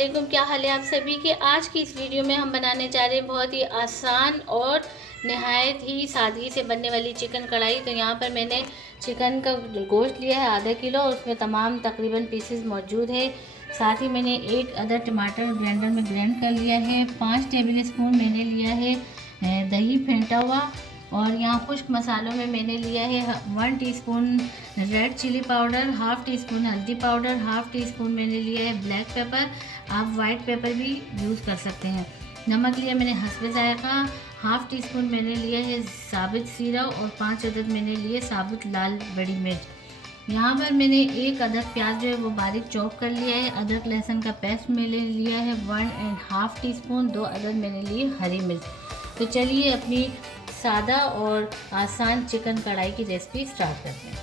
वालेकुम। क्या हाल है आप सभी के। आज की इस वीडियो में हम बनाने जा रहे हैं बहुत ही आसान और नहायत ही सादगी से बनने वाली चिकन कढ़ाई। तो यहाँ पर मैंने चिकन का गोश्त लिया है आधा किलो और उसमें तमाम तकरीबन पीसेस मौजूद है। साथ ही मैंने एक अदर टमाटर ब्लेंडर में ब्लेंड कर लिया है। 5 टेबल स्पून मैंने लिया है दही फेंटा हुआ। और यहाँ खुश्क मसालों में मैंने लिया है 1 teaspoon red chilli powder, half teaspoon हल्दी पाउडर, हाफ़ टी स्पून मैंने लिया है ब्लैक पेपर। आप वाइट पेपर भी यूज़ कर सकते हैं। नमक लिया मैंने हस्बे ज़ायक़ा। हाफ़ टी स्पून मैंने लिया है साबित ज़ीरा और 5 अदद मैंने लिए साबुत लाल बड़ी मिर्च। यहाँ पर मैंने एक अदरक प्याज जो है वो बारीक चॉप कर लिया है। अदरक लहसुन का पेस्ट मैंने लिया है 1.5 टीस्पून। 2 अदद मैंने लिए हरी मिर्च। तो चलिए अपनी सादा और आसान चिकन कढ़ाई की रेसिपी स्टार्ट करते हैं।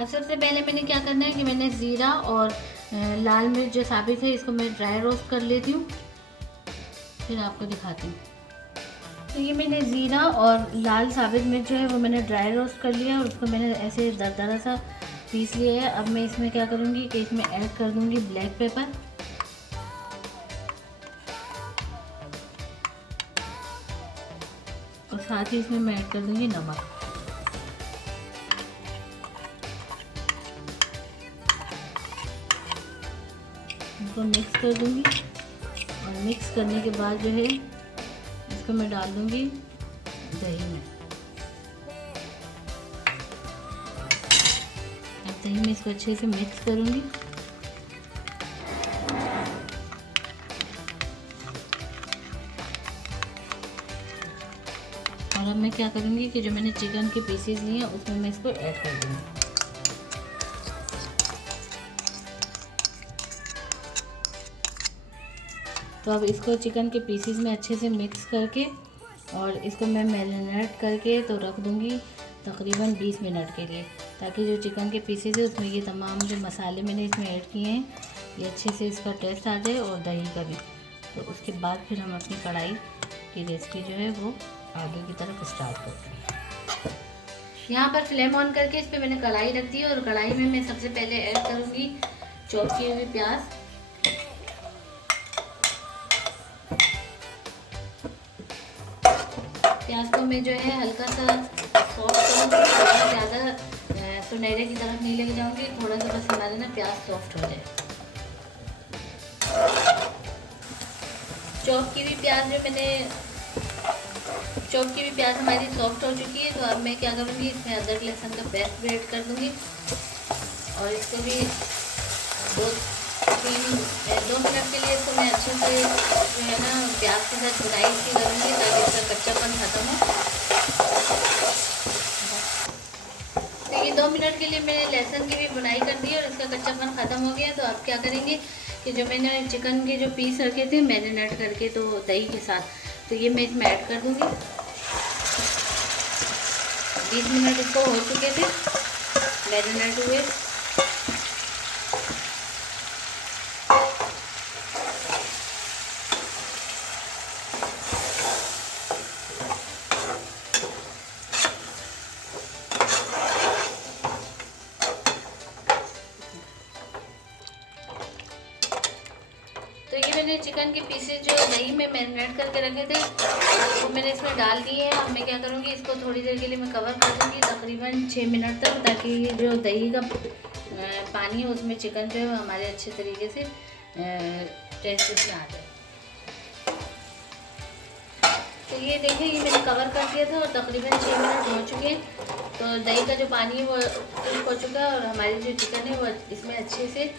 अब सबसे पहले मैंने क्या करना है कि मैंने ज़ीरा और लाल मिर्च जो साबित है इसको मैं ड्राई रोस्ट कर लेती हूँ, फिर आपको दिखाती हूँ। तो ये मैंने ज़ीरा और लाल साबित मिर्च जो है वो मैंने ड्राई रोस्ट कर लिया और उसको मैंने ऐसे दरदरा सा पीस लिया है। अब मैं इसमें क्या करूँगी कि इसमें ऐड कर दूँगी ब्लैक पेपर और साथ ही इसमें मैं ऐड कर दूँगी नमक। इसको मिक्स कर दूँगी और मिक्स करने के बाद जो है इसको मैं डाल दूँगी दही में। अब दही में इसको अच्छे से मिक्स करूँगी। और अब मैं क्या करूँगी कि जो मैंने चिकन के पीसेस लिए हैं उसमें मैं इसको ऐड कर दूँगी। तो अब इसको चिकन के पीसेस में अच्छे से मिक्स करके और इसको मैं मैरिनेट करके तो रख दूँगी तकरीबन 20 मिनट के लिए, ताकि जो चिकन के पीसेस है उसमें ये तमाम जो मसाले मैंने इसमें ऐड किए हैं ये अच्छे से इसका टेस्ट आ जाए और दही का भी। तो उसके बाद फिर हम अपनी कढ़ाई की रेसिपी जो है वो आगे की तरफ स्टार्ट करते हैं। यहाँ पर फ्लेम ऑन करके इस पर मैंने कढ़ाई रख दी है और कढ़ाई में मैं सबसे पहले ऐड करूँगी चॉप किए हुए प्याज। प्याज को मैं जो है हल्का सा सॉफ्ट करूँगी, ज़्यादा सुनहरे की तरफ नहीं लेके जाऊँगी, थोड़ा सा बस हमारे ना प्याज सॉफ्ट हो जाए। चॉप की हुई प्याज हमारी सॉफ्ट हो चुकी है। तो अब मैं क्या करूँगी इसमें अदरक लहसुन का पेस्ट भी ऐड कर दूँगी और इसको भी 2 मिनट के लिए इसको मैं अच्छे से जो है ना प्याज के साथ भुनाई इसकी करूँगी ताकि इसका कच्चापन ख़त्म हो। तो ये 2 मिनट के लिए मैंने लहसुन की भी भुनाई कर दी और इसका कच्चापन ख़त्म हो गया। तो अब क्या करेंगे कि जो मैंने चिकन के जो पीस रखे थे मैरिनेट करके तो दही के साथ, तो ये मैं इसमें ऐड कर दूँगी। 20 मिनट इसको हो चुके थे मैरिनेट हुए। तो ये मैंने चिकन के पीसेस जो दही में मैरिनेट करके रखे थे वो मैंने इसमें डाल दिए हैं। अब मैं क्या करूँगी इसको थोड़ी देर के लिए मैं कवर कर दूँगी तकरीबन 6 मिनट तक, ताकि जो दही का पानी है उसमें चिकन जो है हमारे अच्छे तरीके से टेस्ट इसमें आ जाए। तो ये देखिए ये मैंने कवर कर दिया था और तकरीबन 6 मिनट हो चुके हैं। तो दही का जो पानी है वो कुक हो चुका है और हमारी जो चिकन है वो इसमें अच्छे से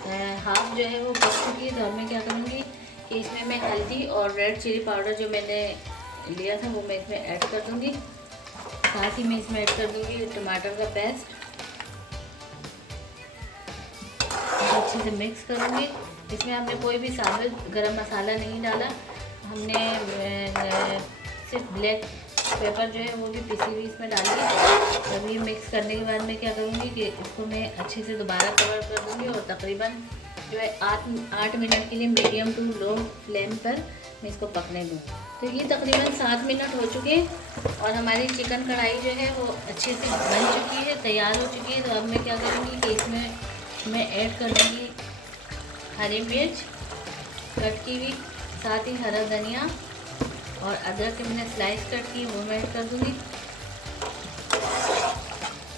हाफ जो है वो पक चुकी है। तो अब मैं क्या करूँगी कि इसमें मैं हल्दी और रेड चिली पाउडर जो मैंने लिया था वो मैं इसमें ऐड कर दूँगी। साथ ही मैं इसमें ऐड कर दूँगी टमाटर का पेस्ट, अच्छे से मिक्स करूँगी। इसमें हमने कोई भी साबुत गरम मसाला नहीं डाला, हमने सिर्फ ब्लैक पेपर जो है वो भी पिसी हुई इसमें डाली है। तब ये मिक्स करने के बाद मैं क्या करूँगी कि इसको मैं अच्छे से दोबारा कवर कर दूँगी और तकरीबन जो है 8 मिनट के लिए मीडियम टू लो फ्लेम पर मैं इसको पकने दूँगी। तो ये तकरीबन 7 मिनट हो चुके हैं और हमारी चिकन कढ़ाई जो है वो अच्छे से बन चुकी है, तैयार हो चुकी है। तो अब मैं क्या करूँगी कि इसमें मैं ऐड कर दूँगी हरी मिर्च कट की हुई, साथ ही हरा धनिया और अदरक के मैंने स्लाइस कट की वो मैं ऐड कर दूँगी।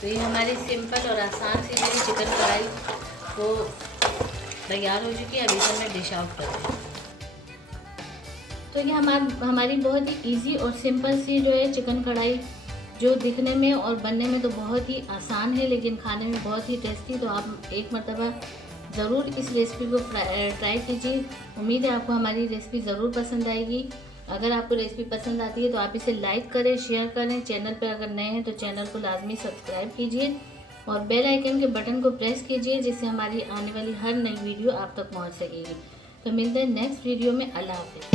तो ये हमारी सिंपल और आसान सी जो चिकन कढ़ाई वो तैयार हो चुकी है। अभी तो मैं डिश आउट कर दूँ। तो ये हमारी बहुत ही इजी और सिंपल सी जो है चिकन कढ़ाई, जो दिखने में और बनने में तो बहुत ही आसान है लेकिन खाने में बहुत ही टेस्टी। तो आप एक मर्तबा ज़रूर इस रेसिपी को ट्राई कीजिए। उम्मीद है आपको हमारी रेसिपी ज़रूर पसंद आएगी। अगर आपको रेसिपी पसंद आती है तो आप इसे लाइक करें, शेयर करें। चैनल पर अगर नए हैं तो चैनल को लाजमी सब्सक्राइब कीजिए और बेल आइकन के बटन को प्रेस कीजिए, जिससे हमारी आने वाली हर नई वीडियो आप तक पहुँच सकेगी। तो मिलते हैं नेक्स्ट वीडियो में। अल्लाह हाफ़िज़।